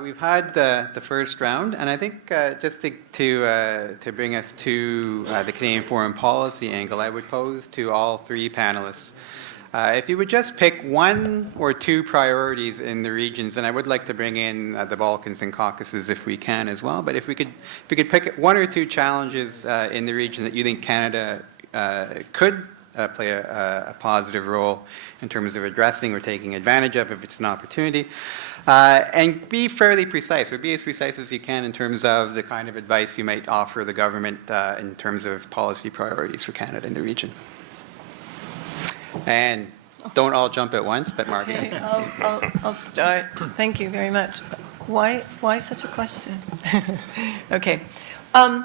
We've had the first round, and I think just to bring us to the Canadian foreign policy angle, I would pose to all three panelists, if you would just pick one or two priorities in the regions, and I would like to bring in the Balkans and Caucasus if we can as well, but if we could pick one or two challenges in the region that you think Canada could play a positive role in terms of addressing or taking advantage of if it's an opportunity. And be fairly precise, or be as precise as you can in terms of the kind of advice you might offer the government in terms of policy priorities for Canada in the region. And don't all jump at once, but Margaret. Okay, I'll start. Thank you very much. Why such a question? Okay. I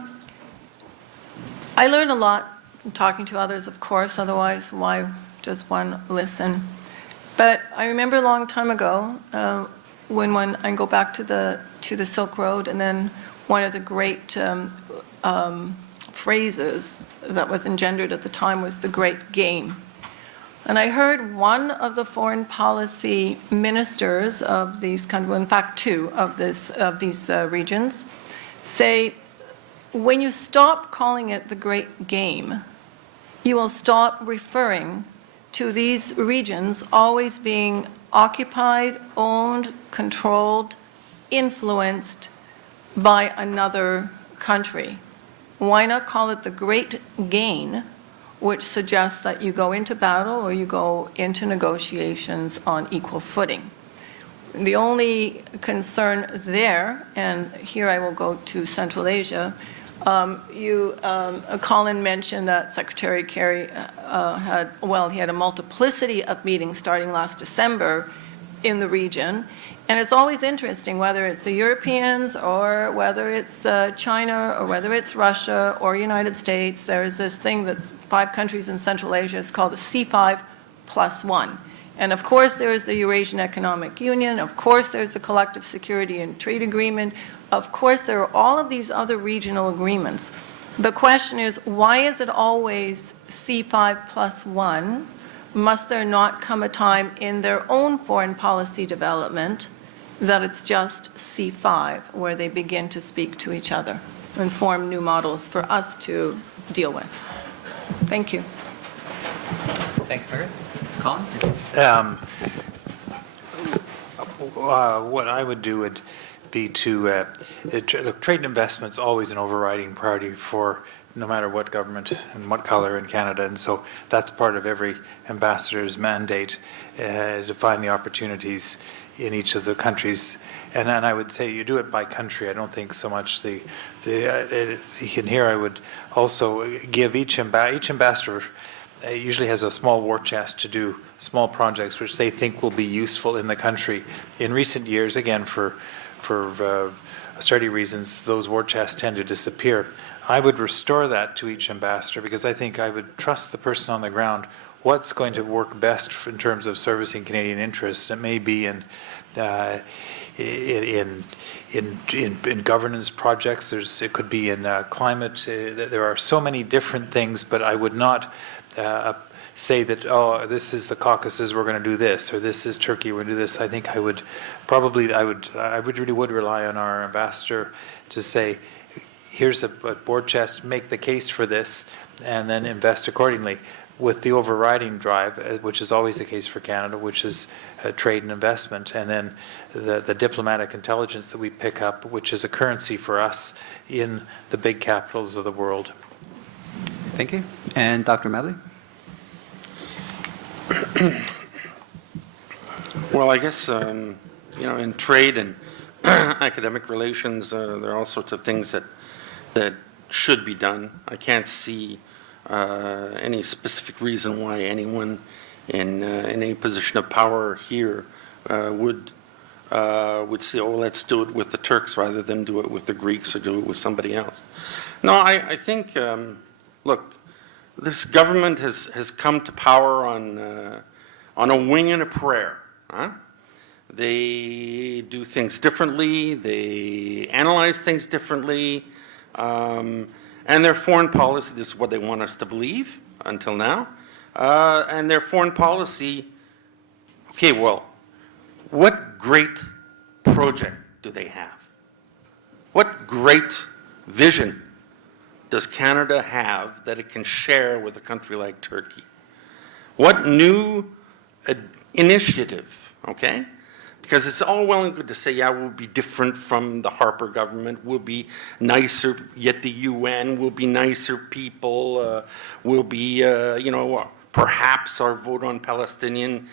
learned a lot from talking to others, of course, otherwise why does one listen? But I remember a long time ago, when I go back to the Silk Road, and then one of the great phrases that was engendered at the time was the Great Game. And I heard one of the foreign policy ministers of these in fact two of these regions, say, when you stop calling it the Great Game, you will stop referring to these regions always being occupied, owned, controlled, influenced by another country. Why not call it the Great Gain, which suggests that you go into battle or you go into negotiations on equal footing? The only concern there, and here I will go to Central Asia, Colin mentioned that Secretary Kerry had a multiplicity of meetings starting last December in the region. And it's always interesting whether it's the Europeans or whether it's China or whether it's Russia or United States. There is this thing that's 5 countries in Central Asia. It's called a C5+1. And of course there's the Eurasian Economic Union. Of course there's the Collective Security and Trade Agreement. Of course there are all of these other regional agreements. The question is, why is it always C5+1? Must there not come a time in their own foreign policy development that it's just C5, where they begin to speak to each other and form new models for us to deal with? Thank you. Thanks, Margaret. Colin? What I would do would be to look, trade and investment is always an overriding priority for no matter what government and what color in Canada, and so that's part of every ambassador's mandate, to find the opportunities in each of the countries. And I would say you do it by country. I don't think so much in here. I would also give each ambassador usually has a small war chest to do small projects which they think will be useful in the country. In recent years, again for austerity reasons, those war chests tend to disappear. I would restore that to each ambassador because I think I would trust the person on the ground what's going to work best in terms of servicing Canadian interests. It may be in governance projects. It could be in climate. There are so many different things, but I would not say that, oh, this is the Caucasus, we're going to do this, or this is Turkey, we're going to do this. I think I would really rely on our ambassador to say, here's a board chest, make the case for this, and then invest accordingly, with the overriding drive, which is always the case for Canada, which is trade and investment, and then the diplomatic intelligence that we pick up, which is a currency for us in the big capitals of the world. Thank you. And Dr. Medley? Well, I guess, in trade and academic relations, there are all sorts of things that should be done. I can't see any specific reason why anyone in any position of power here would say, oh, let's do it with the Turks rather than do it with the Greeks or do it with somebody else. No, I think, look, this government has come to power on a wing and a prayer. Huh? They do things differently. They analyze things differently. And their foreign policy, this is what they want us to believe until now, and their foreign policy, okay, well, what great project do they have? What great vision does Canada have that it can share with a country like Turkey? What new initiative, okay? Because it's all well and good to say, yeah, we'll be different from the Harper government, we'll be nicer, yet the UN will be nicer people, we'll be, perhaps our vote on Palestinian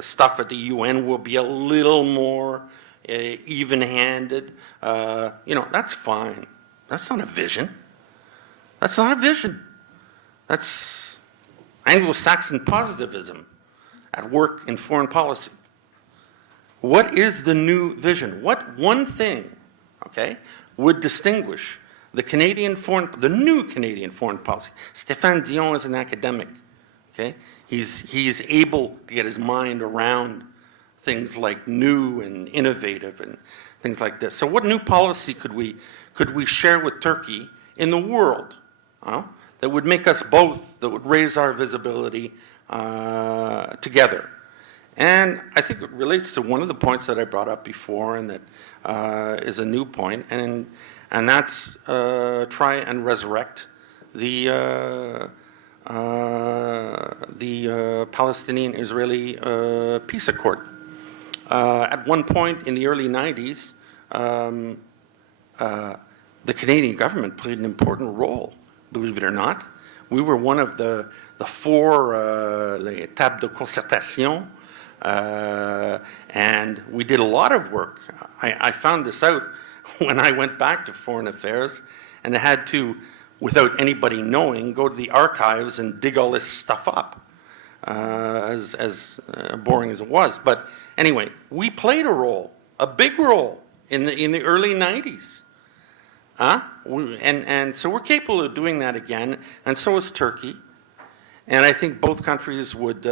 stuff at the UN will be a little more even-handed. That's fine. That's not a vision. That's not a vision. That's Anglo-Saxon positivism at work in foreign policy. What is the new vision? What one thing, okay, would distinguish the new Canadian foreign policy? Stéphane Dion is an academic, okay? He's able to get his mind around things like new and innovative and things like this. So what new policy could we share with Turkey in the world that would make us both, that would raise our visibility together? And I think it relates to one of the points that I brought up before, and that is a new point, and that's try and resurrect the Palestinian-Israeli peace accord. At one point in the early 90s, the Canadian government played an important role, believe it or not. We were one of the four les tables de concertation, and we did a lot of work. I found this out when I went back to Foreign Affairs, and I had to, without anybody knowing, go to the archives and dig all this stuff up, as boring as it was. But anyway, we played a role, a big role, in the early 90s. And so we're capable of doing that again, and so is Turkey. And I think both countries would,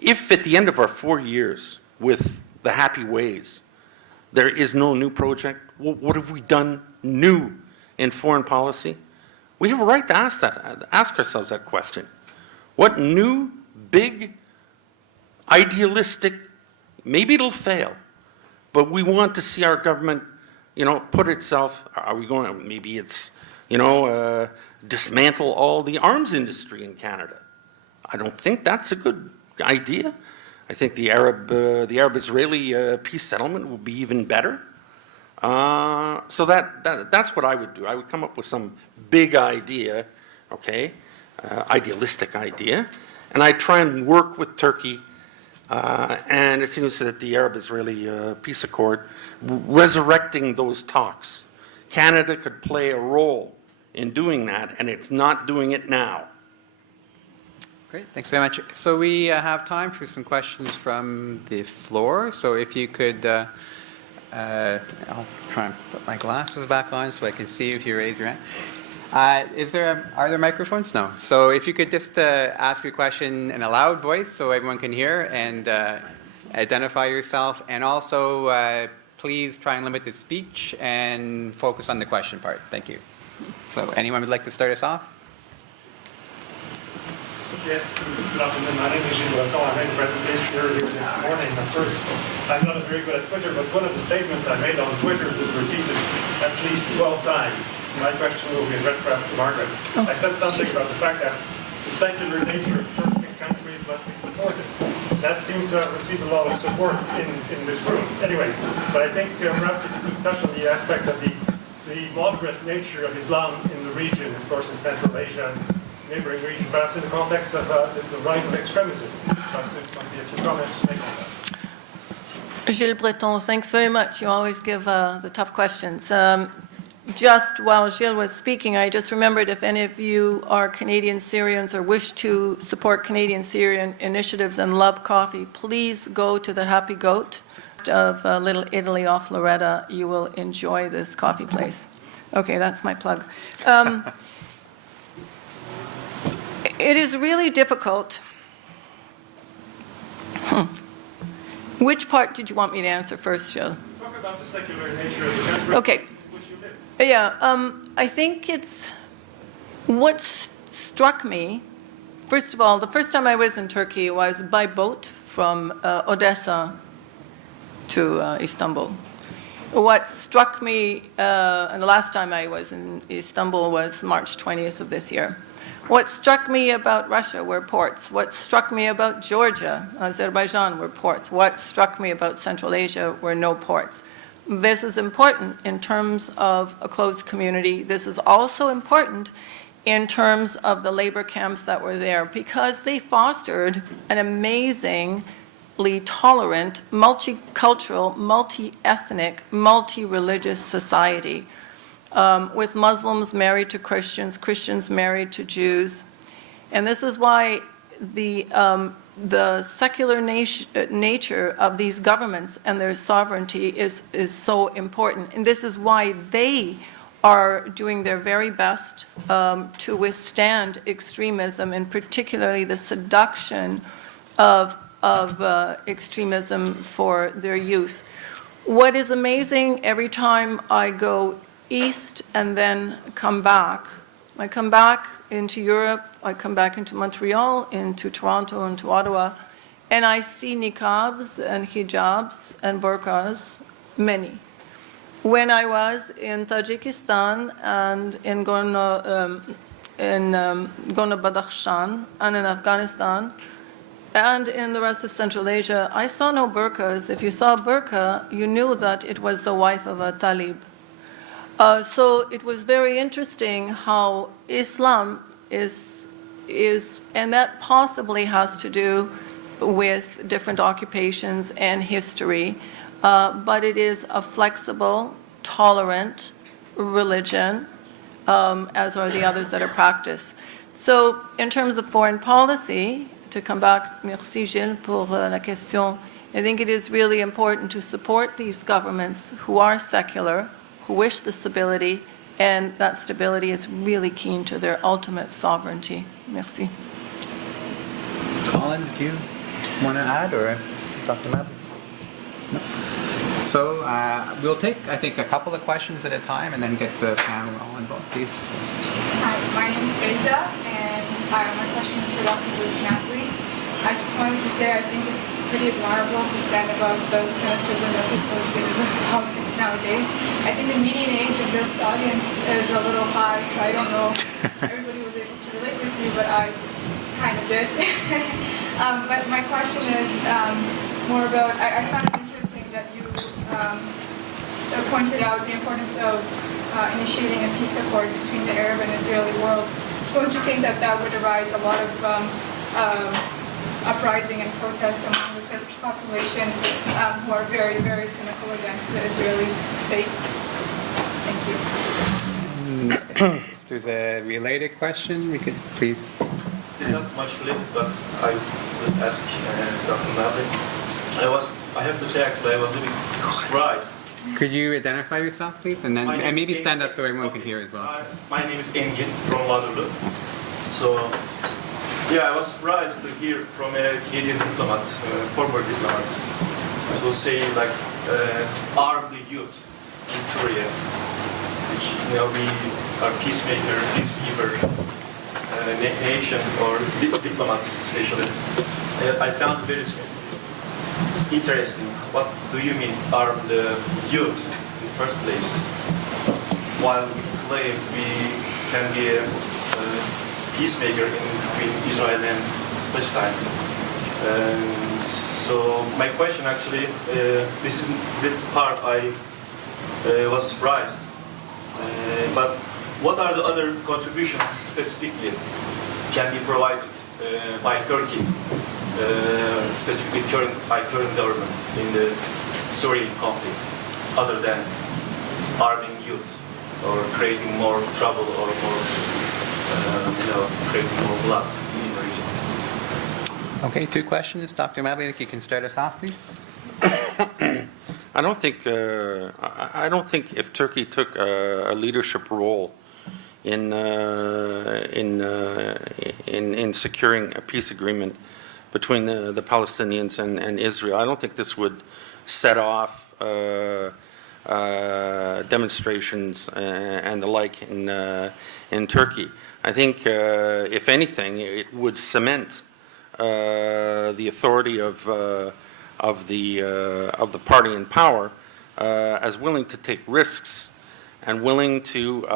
if at the end of our 4 years with the Happy Ways, there is no new project, what have we done new in foreign policy? We have a right to ask ourselves that question. What new, big, idealistic, maybe it'll fail, but we want to see our government, put itself, maybe it's, dismantle all the arms industry in Canada. I don't think that's a good idea. I think the Arab-Israeli peace settlement will be even better. So that's what I would do. I would come up with some big idea, okay, idealistic idea, and I'd try and work with Turkey. And it seems that the Arab-Israeli peace accord, resurrecting those talks, Canada could play a role in doing that, and it's not doing it now. Great, thanks very much. So we have time for some questions from the floor. So if you could, I'll try and put my glasses back on so I can see if you raise your hand. Are there microphones? No. So if you could just ask your question in a loud voice so everyone can hear, and identify yourself, and also please try and limit the speech and focus on the question part. Thank you. So anyone would like to start us off? Yes, good afternoon. My name is Gilles Breton. I made a presentation earlier this morning. First, I'm not very good at Twitter, but one of the statements I made on Twitter was repeated at least 12 times. My question will be addressed perhaps to Margaret. I said something about the fact that the secular nature of Turkic countries must be supported. That seems to have received a lot of support in this room. Anyways, but I think perhaps if you could touch on the aspect of the moderate nature of Islam in the region, of course in Central Asia and neighboring region, perhaps in the context of the rise of extremism. Perhaps there might be a few comments to make on that. Gilles Breton, thanks very much. You always give the tough questions. Just while Gilles was speaking, I just remembered, if any of you are Canadian Syrians or wish to support Canadian Syrian initiatives and love coffee, please go to the Happy Goat of Little Italy off Loretta. You will enjoy this coffee place. Okay, that's my plug. It is really difficult. Which part did you want me to answer first, Gilles? Talk about the secular nature of the country. Okay. Which you did. Yeah, I think it's what struck me. First of all, the first time I was in Turkey was by boat from Odessa Istanbul. What struck me, and the last time I was in Istanbul was March 20th of this year. What struck me about Russia were ports. What struck me about Georgia, Azerbaijan were ports. What struck me about Central Asia were no ports. This is important in terms of a closed community. This is also important in terms of the labor camps that were there, because they fostered an amazingly tolerant, multicultural, multi-ethnic, multi-religious society, with Muslims married to Christians, Christians married to Jews. And this is why the secular nature of these governments and their sovereignty is so important. And this is why they are doing their very best to withstand extremism, and particularly the seduction of extremism for their youth. What is amazing, every time I go east and then come back, I come back into Europe, I come back into Montreal, into Toronto, into Ottawa, and I see niqabs and hijabs and burqas, many. When I was in Tajikistan and in Gorno-Badakhshan and in Afghanistan and in the rest of Central Asia, I saw no burqas. If you saw a burqa, you knew that it was the wife of a talib. So it was very interesting how Islam is, and that possibly has to do with different occupations and history, but it is a flexible, tolerant religion, as are the others that are practiced. So in terms of foreign policy, to come back, merci Gilles pour la question, I think it is really important to support these governments who are secular, who wish the stability, and that stability is really keen to their ultimate sovereignty. Merci. Colin, do you want to add, or Dr. Madden? No. So we'll take, I think, a couple of questions at a time and then get the panel all involved, please. Hi, my name is Faiza, and my question is for Dr. Bruce Matley. I just wanted to say I think it's pretty admirable to stand above the cynicism that's associated with politics nowadays. I think the median age of this audience is a little high, so I don't know if everybody was able to relate with you, but I kind of did. But my question is more about, I found it interesting that you pointed out the importance of initiating a peace accord between the Arab and Israeli world. Don't you think that that would arise a lot of uprising and protest among the Turkish population who are very, very cynical against the Israeli state? Thank you. There's a related question. We could please. It's not much related, but I would ask Dr. Maverick. I have to say, actually, I was a bit surprised. Could you identify yourself, please, and then maybe stand up so everyone can hear as well. My name is Engin from Waterloo. So, yeah, I was surprised to hear from a Canadian diplomat, former diplomat, to say like arm the youth in Syria, which we are peacemaker, peacekeeper nation, or diplomats especially. I found very interesting. What do you mean arm the youth in the first place? While we claim we can be a peacemaker between Israel and Palestine. So my question actually, this is the part I was surprised. But what are the other contributions specifically can be provided by Turkey, specifically by current government in the Syrian conflict, other than arming youth or creating more trouble or more, creating more blood in the region? Okay, two questions. Dr. Madley, if you can start us off, please. I don't think if Turkey took a leadership role in securing a peace agreement between the Palestinians and Israel, I don't think this would set off demonstrations and the like in Turkey. I think, if anything, it would cement the authority of of the party in power as willing to take risks and willing to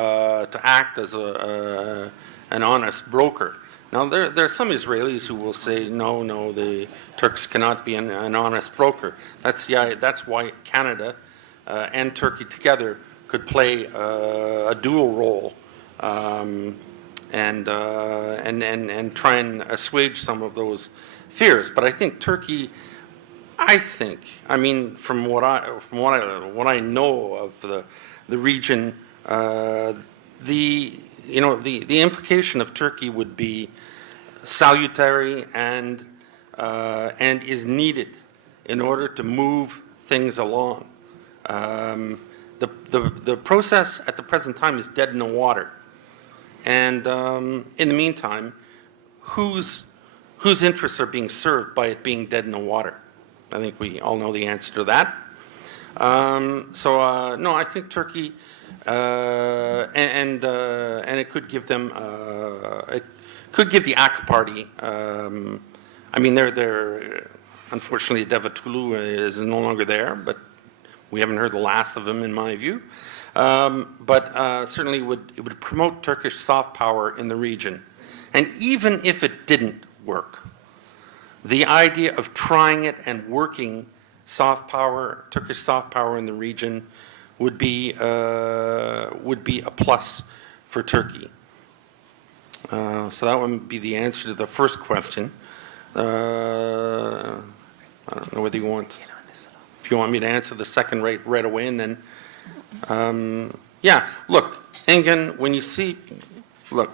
act as an honest broker. Now, there are some Israelis who will say, no, the Turks cannot be an honest broker. That's why Canada and Turkey together could play a dual role and try and assuage some of those fears. But I think Turkey, I mean, from what I know of the region, the implication of Turkey would be salutary and is needed in order to move things along. The process at the present time is dead in the water, and in the meantime, whose interests are being served by it being dead in the water? I think we all know the answer to that. No, I think Turkey and it could give them it could give the AK party. I mean, they're unfortunately Davutoglu is no longer there, but we haven't heard the last of him in my view. But certainly it would promote Turkish soft power in the region, and even if it didn't work, the idea of trying it and working soft power, Turkish soft power in the region, would be a plus for Turkey. So that would be the answer to the first question. I don't know whether you want, if you want me to answer the second right away, and then, yeah. Look, Engen, when you see, look,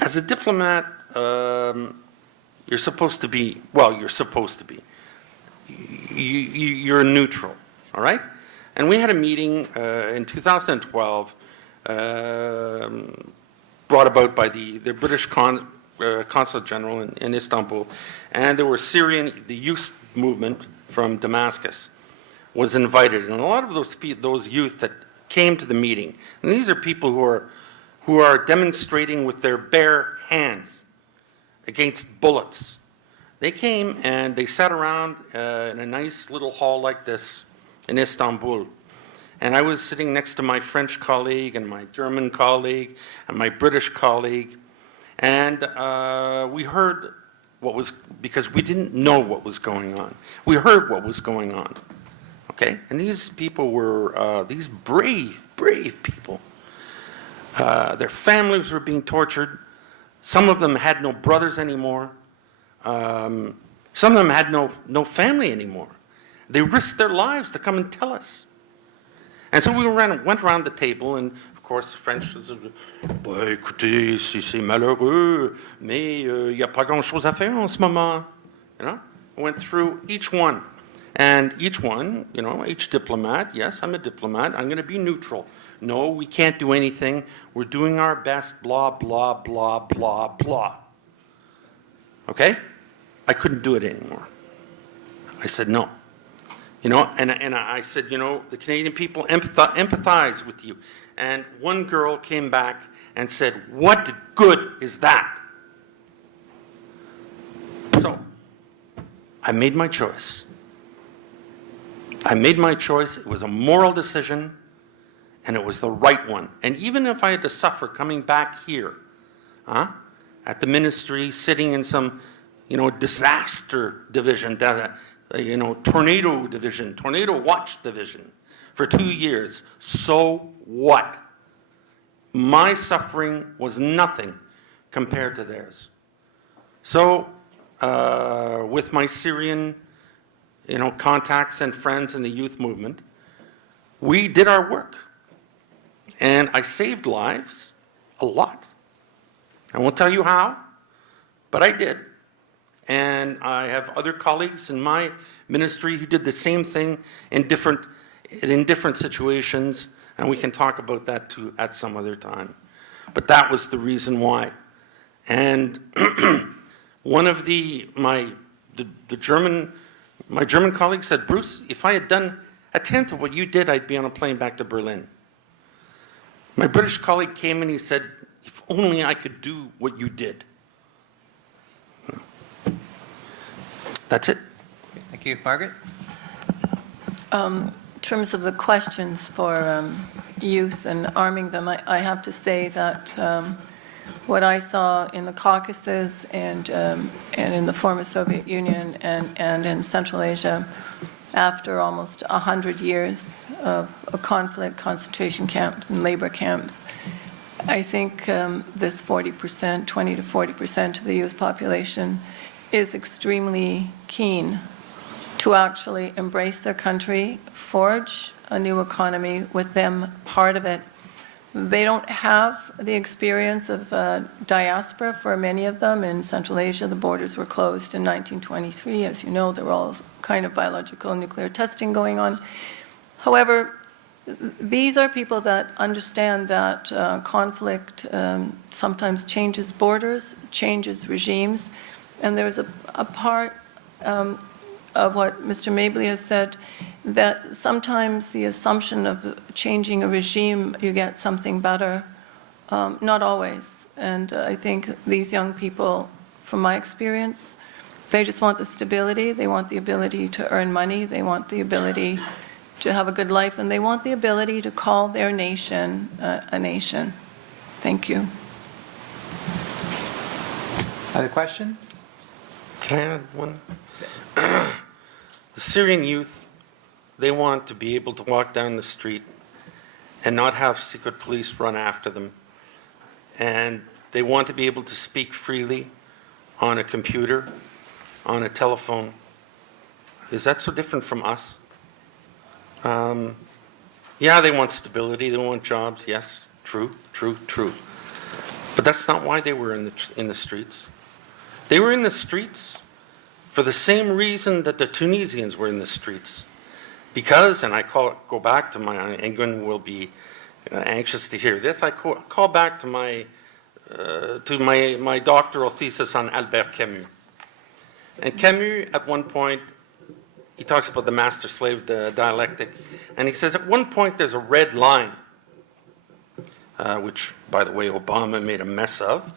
as a diplomat, you're supposed to be, well, you're supposed to be. You're neutral, all right? And we had a meeting in 2012 brought about by the British Consul General in Istanbul, and there were the youth movement from Damascus was invited, and a lot of those youth that came to the meeting, and these are people who are demonstrating with their bare hands against bullets. They came and they sat around in a nice little hall like this in Istanbul. And I was sitting next to my French colleague and my German colleague and my British colleague. And we heard what was, because we didn't know what was going on. We heard what was going on. Okay? And these people were, these brave people. Their families were being tortured. Some of them had no brothers anymore. Some of them had no family anymore. They risked their lives to come and tell us. And so we went around the table, and of course the French said, bah, écoutez, c'est malheureux, mais il n'y a pas grand-chose à faire en ce moment. You know? I went through each one. And each one, you know, each diplomat, yes, I'm a diplomat, I'm going to be neutral. No, we can't do anything. We're doing our best, blah, blah, blah, blah, blah. Okay? I couldn't do it anymore. I said no. You know, and I said, you know, the Canadian people empathize with you. And one girl came back and said, what good is that? So, I made my choice. It was a moral decision, and it was the right one. And even if I had to suffer coming back here, at the ministry, sitting in some, you know, disaster division, you know, tornado division, tornado watch division for 2 years, so what? My suffering was nothing compared to theirs. So, with my Syrian, you know, contacts and friends in the youth movement, we did our work. And I saved lives, a lot. I won't tell you how, but I did. And I have other colleagues in my ministry who did the same thing in different situations, and we can talk about that too at some other time. But that was the reason why. And one of my German colleagues said, Bruce, if I had done a tenth of what you did, I'd be on a plane back to Berlin. My British colleague came and he said, if only I could do what you did. That's it. Thank you. Margaret? In terms of the questions for youth and arming them, I have to say that what I saw in the Caucasus and in the former Soviet Union and in Central Asia, after almost 100 years of a conflict, concentration camps and labor camps, I think this 40%, 20 to 40% of the youth population is extremely keen to actually embrace their country, forge a new economy with them part of it. They don't have the experience of diaspora for many of them. In Central Asia, the borders were closed in 1923. As you know, there were all kind of biological and nuclear testing going on. However, these are people that understand that conflict sometimes changes borders, changes regimes, and there's a part of what Mr. Mabley has said, that sometimes the assumption of changing a regime, you get something better, not always. And I think these young people, from my experience, they just want the stability, they want the ability to earn money, they want the ability to have a good life, and they want the ability to call their nation a nation. Thank you. Other questions? Can I add one? The Syrian youth, they want to be able to walk down the street and not have secret police run after them. And they want to be able to speak freely on a computer, on a telephone. Is that so different from us? Yeah, they want stability, they want jobs. Yes, true. But that's not why they were in the streets. They were in the streets for the same reason that the Tunisians were in the streets. Because, and I go back to my, England will be anxious to hear this, I call back to my doctoral thesis on Albert Camus. And Camus, at one point, he talks about the master-slave dialectic, and he says at one point there's a red line, which, by the way, Obama made a mess of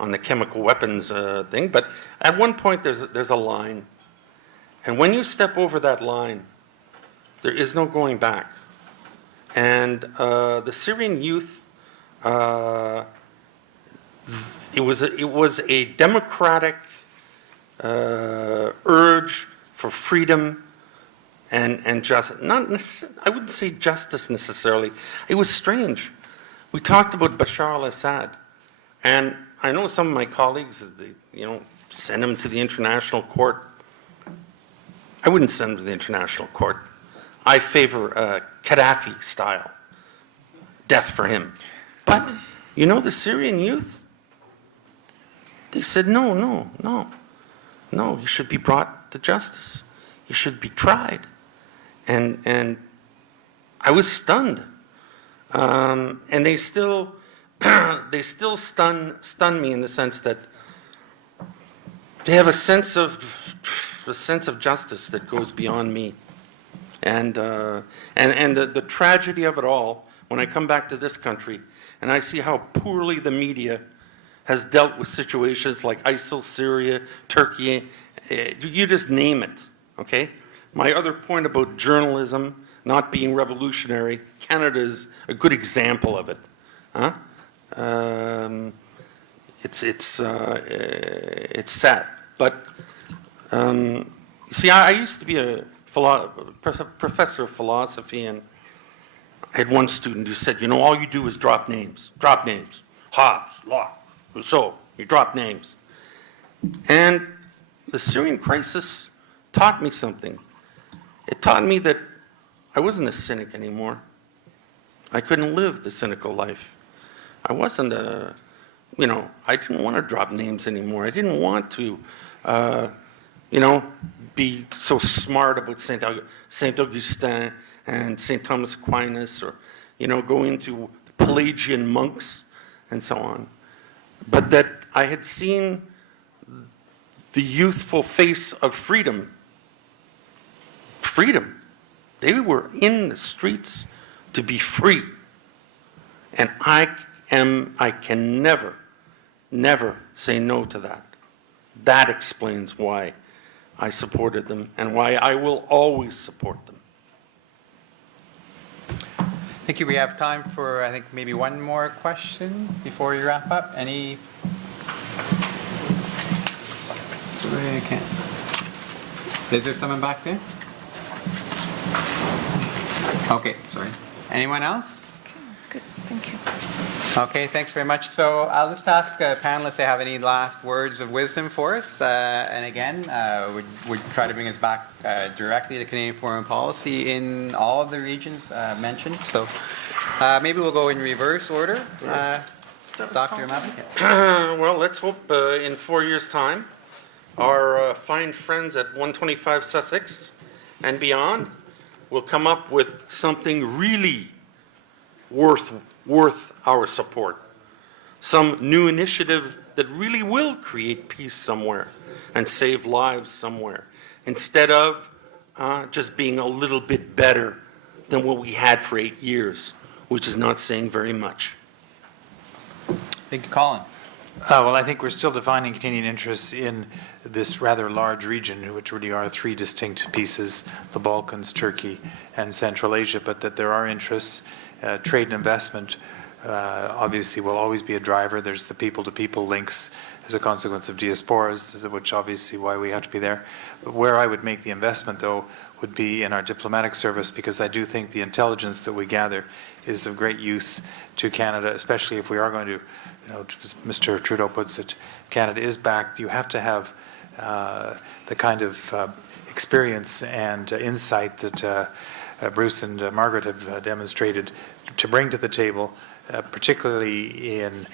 on the chemical weapons thing, but at one point there's a line. And when you step over that line, there is no going back. And the Syrian youth, it was a democratic urge for freedom and justice. I wouldn't say justice necessarily. It was strange. We talked about Bashar al-Assad, and I know some of my colleagues, send him to the international court. I wouldn't send him to the international court. I favor Gaddafi style, death for him. But, the Syrian youth, they said, no, he should be brought to justice. He should be tried. And I was stunned. And they still stun me in the sense that they have a sense of justice that goes beyond me. And the tragedy of it all, when I come back to this country and I see how poorly the media has dealt with situations like ISIL, Syria, Turkey, you just name it, okay? My other point about journalism not being revolutionary, Canada is a good example of it. Huh? It's sad. But, you see, I used to be a professor of philosophy, and I had one student who said, all you do is drop names. Drop names. Hobbes, Locke, Rousseau, you drop names. And the Syrian crisis taught me something. It taught me that I wasn't a cynic anymore. I couldn't live the cynical life. I wasn't I didn't want to drop names anymore. I didn't want to, be so smart about Saint Augustine and Saint Thomas Aquinas, or, go into the Pelagian monks and so on. But that I had seen the youthful face of freedom. Freedom. They were in the streets to be free. And I can never say no to that. That explains why I supported them and why I will always support them. Thank you. We have time for, I think, maybe one more question before we wrap up. Any? I can't. Is there someone back there? Okay, sorry. Anyone else? Good, thank you. Okay, thanks very much. So I'll just ask panelists if they have any last words of wisdom for us. And again, would try to bring us back directly to Canadian foreign policy in all of the regions mentioned. So maybe we'll go in reverse order. Dr. Mavlik. Well, let's hope in 4 years' time, our fine friends at 125 Sussex and beyond will come up with something really worth our support. Some new initiative that really will create peace somewhere and save lives somewhere, instead of just being a little bit better than what we had for 8 years, which is not saying very much. Thank you, Colin. Well, I think we're still defining Canadian interests in this rather large region, which really are 3 distinct pieces, the Balkans, Turkey, and Central Asia, but that there are interests. Trade and investment obviously will always be a driver. There's the people-to-people links as a consequence of diasporas, which obviously why we have to be there. But where I would make the investment, though, would be in our diplomatic service, because I do think the intelligence that we gather is of great use to Canada, especially if we are going to, as Mr. Trudeau puts it, Canada is back. You have to have the kind of experience and insight that Bruce and Margaret have demonstrated to bring to the table, particularly in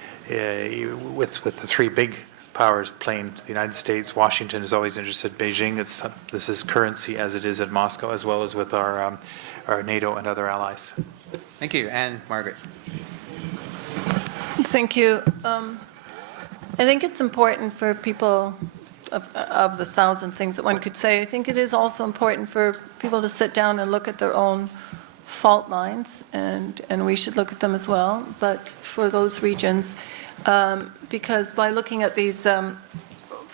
with the 3 big powers playing the United States. Washington is always interested. Beijing, this is currency as it is at Moscow, as well as with our NATO and other allies. Thank you. And Margaret. Thank you. I think it's important for people of the 1,000 things that one could say. I think it is also important for people to sit down and look at their own fault lines, and we should look at them as well, but for those regions, because by looking at these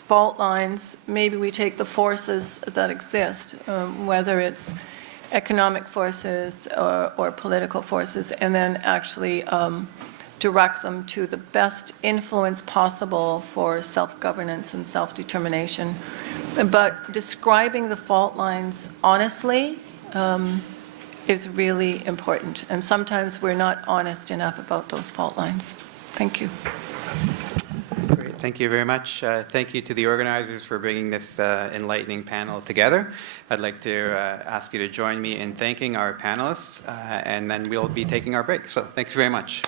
fault lines, maybe we take the forces that exist, whether it's economic forces or political forces, and then actually direct them to the best influence possible for self-governance and self-determination. But describing the fault lines honestly is really important. And sometimes we're not honest enough about those fault lines. Thank you. Great. Thank you very much. Thank you to the organizers for bringing this enlightening panel together. I'd like to ask you to join me in thanking our panelists, and then we'll be taking our break. So thanks very much.